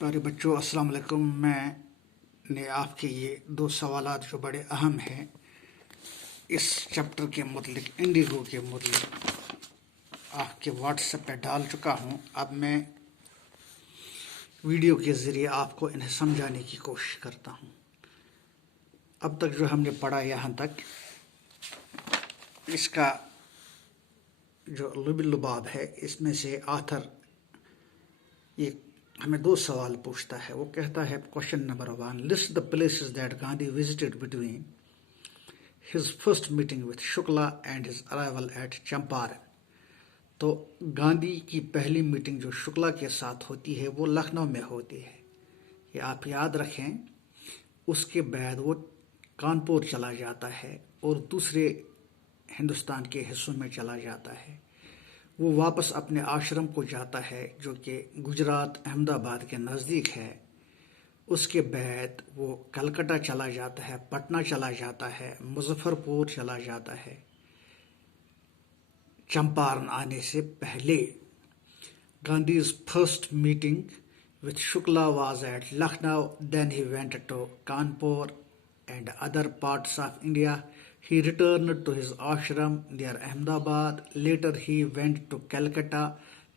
پیارے بچوں، السلام علیکم۔ میں نے آپ کے یہ دو سوالات جو بڑے اہم ہیں اس چیپٹر کے متعلق، انڈیگو کے متعلق، آپ کے واٹس ایپ پہ ڈال چکا ہوں۔ اب میں ویڈیو کے ذریعے آپ کو انہیں سمجھانے کی کوشش کرتا ہوں۔ اب تک جو ہم نے پڑھا یہاں تک، اس کا جو لب لباب ہے، اس میں سے آتھر یہ ہمیں دو سوال پوچھتا ہے۔ وہ کہتا ہے question number 1، list the places that Gandhi visited between his first meeting with Shukla and his arrival at Champaran. تو گاندھی کی پہلی میٹنگ جو شکلا کے ساتھ ہوتی ہے وہ لکھنؤ میں ہوتی ہے، یہ آپ یاد رکھیں۔ اس کے بعد وہ کانپور چلا جاتا ہے اور دوسرے ہندوستان کے حصوں میں چلا جاتا ہے۔ وہ واپس اپنے آشرم کو جاتا ہے جو کہ گجرات احمد آباد کے نزدیک ہے۔ اس کے بعد وہ کلکتہ چلا جاتا ہے، پٹنہ چلا جاتا ہے، مظفر پور چلا جاتا ہے چمپارن آنے سے پہلے۔ گاندھی's first meeting with Shukla was at Lucknow, then he went to Kanpur and other parts of India. He returned to his ashram near Ahmedabad. Later he went to Calcutta,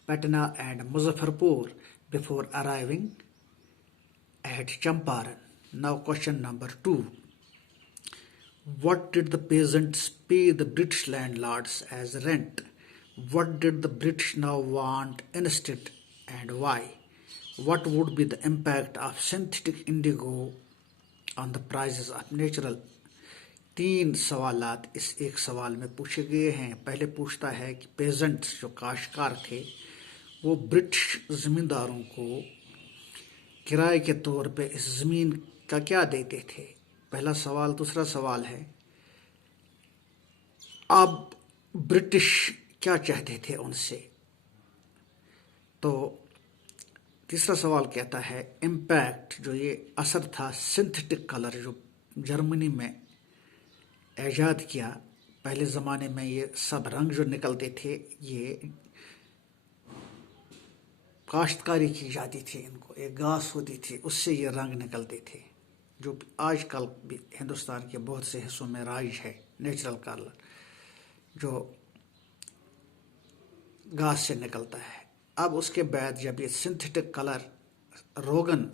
Patna and Muzaffarpur before arriving at Champaran. Now question number 2. What did the peasants pay the British landlords as rent? What did the British now want instead and why? What would be the impact of synthetic indigo on the prices of natural? 3 سوالات اس ایک سوال میں پوچھے گئے ہیں۔ پہلے پوچھتا ہے کہ پیزنٹس جو کاشتکار تھے وہ برٹش زمینداروں کو کرائے کے طور پہ اس زمین کا کیا دیتے تھے، پہلا سوال۔ دوسرا سوال ہے اب برٹش کیا چاہتے تھے ان سے۔ تو تیسرا سوال کہتا ہے امپیکٹ، جو یہ اثر تھا سنتھیٹک کلر جو جرمنی میں ایجاد کیا۔ پہلے زمانے میں یہ سب رنگ جو نکلتے تھے یہ کاشتکاری کی جاتی تھی، ان کو ایک گھاس ہوتی تھی اس سے یہ رنگ نکلتے تھے، جو آج کل بھی ہندوستان کے بہت سے حصوں میں رائج ہے۔ نیچرل کلر جو گھاس سے نکلتا ہے۔ اب اس کے بعد جب یہ سنتھیٹک کلر روگن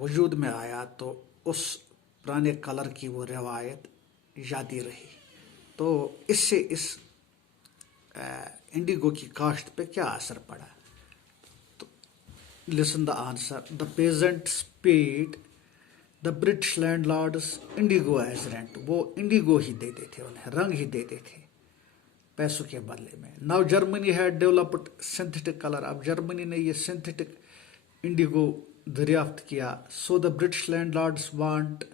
وجود میں آیا تو اس پرانے کلر کی وہ روایت جاتی رہی۔ تو اس سے اس انڈیگو کی کاشت پہ کیا اثر پڑا؟ تو listen the answer. The peasants paid the British landlords indigo as rent. وہ انڈیگو ہی دیتے تھے، انہیں رنگ ہی دیتے تھے پیسوں کے بدلے میں۔ Now Germany had developed synthetic colour. اب جرمنی نے یہ سنتھیٹک انڈیگو دریافت کیا۔ So the British landlords want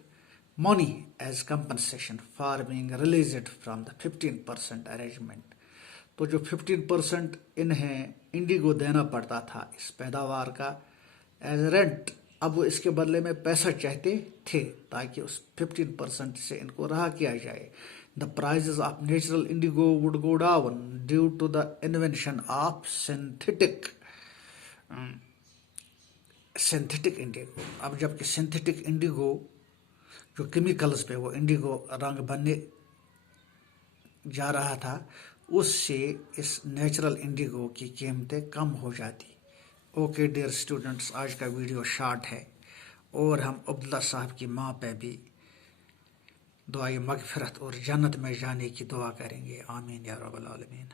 money as compensation for being released from the 15% arrangement۔ تو جو 15% انہیں انڈیگو دینا پڑتا تھا اس پیداوار کا ایز رینٹ، اب وہ اس کے بدلے میں پیسہ چاہتے تھے تاکہ اس 15% سے ان کو رہا کیا جائے۔ The prices of natural indigo would go down due to the invention of synthetic indigo۔ اب جبکہ سنتھیٹک انڈیگو جو کیمیکلز پہ وہ انڈیگو رنگ بننے جا رہا تھا، اس سے اس نیچرل انڈیگو کی قیمتیں کم ہو جاتی۔ اوکے ڈیئر اسٹوڈنٹس، آج کا ویڈیو شارٹ ہے اور ہم عبداللہ صاحب کی ماں پہ بھی دعائے مغفرت اور جنت میں جانے کی دعا کریں گے۔ آمین یا رب العالمین۔